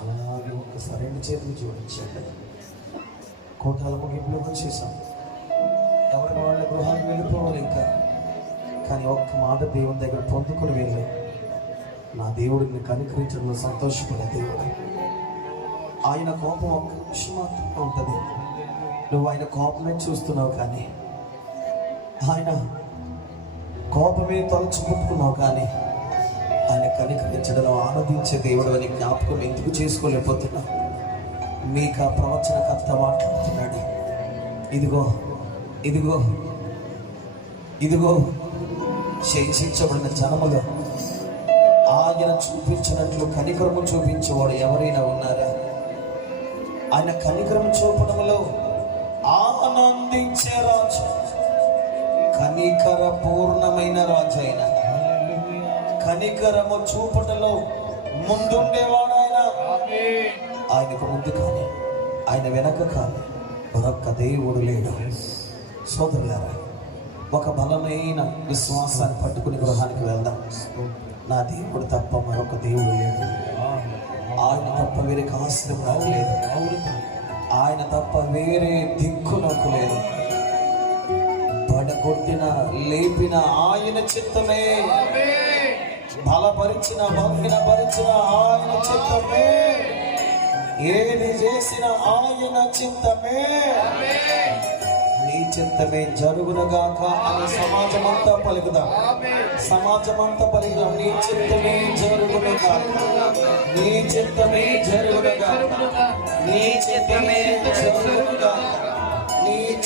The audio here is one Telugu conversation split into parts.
అలాగే ఒక్కసారి రెండు చేతులు జోడించండి. కోటాల ముగింపులో వచ్చేసాం ఎవరికి వాళ్ళ గృహాలు వెళ్ళిపోవాలి ఇంకా. కానీ ఒక్క మాట దేవుని దగ్గర పొందుకొని వెళ్ళి నా దేవుడిని కనికరించడంలో సంతోషపడే దేవుడు. ఆయన కోపం ఒక్క నిమిషం మాత్రమే ఉంటుంది. నువ్వు ఆయన కోపమే చూస్తున్నావు కానీ ఆయన కోపమే తలుచుకుంటున్నావు కానీ ఆయన కనికరించడంలో ఆనందించే దేవుడు అని జ్ఞాపకం ఎందుకు చేసుకోలేకపోతున్నా మీకు ఆ ప్రవచనకర్త మాట్లాడుతున్నాడు. ఇదిగో ఇదిగో ఇదిగో శంసించబడిన జనములో ఆయన చూపించినట్లు కనికరము చూపించేవాడు ఎవరైనా ఉన్నారా? ఆయన కనికరము చూపడంలో ఆనందించే రాజు కనికర పూర్ణమైన రాజు ఆయన కనికరము చూపటలో ముందుండేవాడు ఆయన ఆయనకు ముందు కానీ ఆయన వెనక కానీ మరొక్క దేవుడు లేడు. సోదరులారా ఒక బలమైన విశ్వాసాన్ని పట్టుకుని గృహానికి వెళ్దాం. నా దేవుడు తప్ప మరొక దేవుడు లేడు. ఆయన తప్ప వేరే ఆశ్రయం నాకు లేదు. ఆయన తప్ప వేరే దిక్కు నాకు లేదు. పడగొట్టిన లేపిన ఆయన చిత్తమే. బలపరిచిన బలహీనపరిచిన ఆయన చిత్తమే. ఏది చేసిన ఆయన చిత్తమే. నీ చిత్తమే జరుగునగాక అని సమాజం అంతా పలుకుదాం. సమాజం అంతా పలుకుదాం. నీ చిత్తమే జరుగునగాక. నీ చిత్తమే జరుగునగాక. నీ చిత్తమే జరుగునగాక.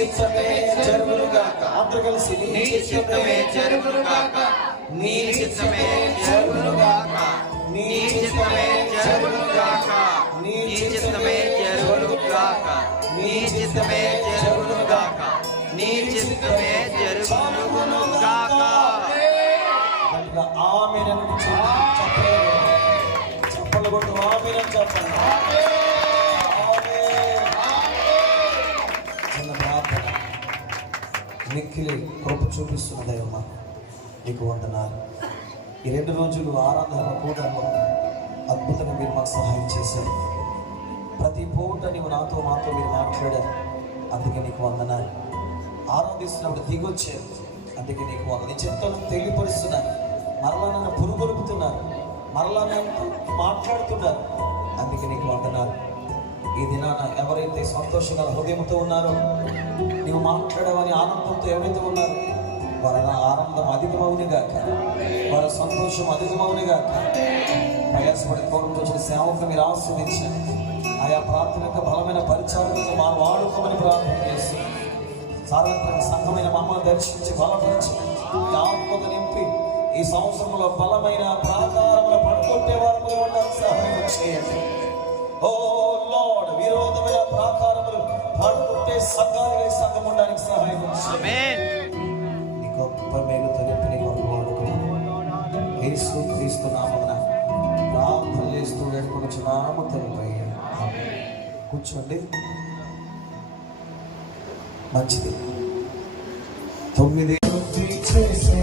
చిత్తమే జరుగునుగాక. అందరూ కలిసి నీ చిత్తమే జరుగునుగాక. నీ చిత్తమే జరుగునుగాక. నీ చిత్తమే జరుగునుగాక. నీ చిత్తమే జరుగునుగాక. నీ చిత్తమే జరుగునుగాక. నీ చిత్తమే ఆమెనని చెప్పండి. చెప్పలు కొట్టు ఆమెనని చెప్పండి. మిక్కిలి కృప చూపిస్తున్న దైవమ్మ నీకు వందనాలు. ఈ రెండు రోజులు ఆరాధన కూడా అద్భుతంగా మీరు మాకు సహాయం చేశారు. ప్రతి పూట నీవు నాతో మాతో మీరు మాట్లాడారు. అందుకే నీకు వందనాలు. ఆరాధిస్తున్నప్పుడు దిగొచ్చారు. అందుకే నీకు వంద నీ చిత్తం మరలా నన్ను పురుగొలుపుతున్నారు. మరలా నన్ను మాట్లాడుతున్నారు. అందుకే నీకు వందనాలు. ఈ దినాన ఎవరైతే సంతోషంగా హృదయంతో ఉన్నారో నీవు మాట్లాడవని ఆనందంతో ఎవరైతే ఉన్నారో వారి ఆనందం అధికమవుని గాక వారి సంతోషం అధికమవుని గాక ప్రయాసపడి కోరుకు వచ్చిన సేవకు మీరు ఆస్వాదించండి ఆయా ప్రార్థనకు బలమైన పరిచారకులు మా వాడుకోమని ప్రార్థన చేసి సార్వత్రిక సంఘమైన మమ్మల్ని దర్శించి బలపరిచి ఈ ఆత్మకు నింపి ఈ సంవత్సరంలో బలమైన ప్రాకారములు పడుకుంటే వారు ఉండాలి సహాయం చేయండి. ఓ విరోధమైన ప్రాకారములు పడుకుంటే సంఘాలుగా సంఘం ఉండడానికి సహాయం నీ గొప్ప మేలు తెలిపి నీ గొప్ప యేసు క్రీస్తు నామమున ప్రార్థన చేస్తూ వేడుకొనుచున్నాము తండ్రి. కూర్చోండి. మంచిది. తొమ్మిది. చేసే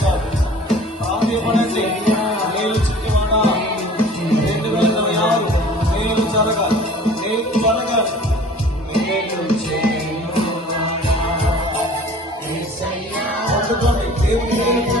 ఇచ్చారు కాంతి పడండి నేను చిట్టివాడ రెండు వేల ఇరవై ఆరు నేను జరగ నేను జరగ దేవుని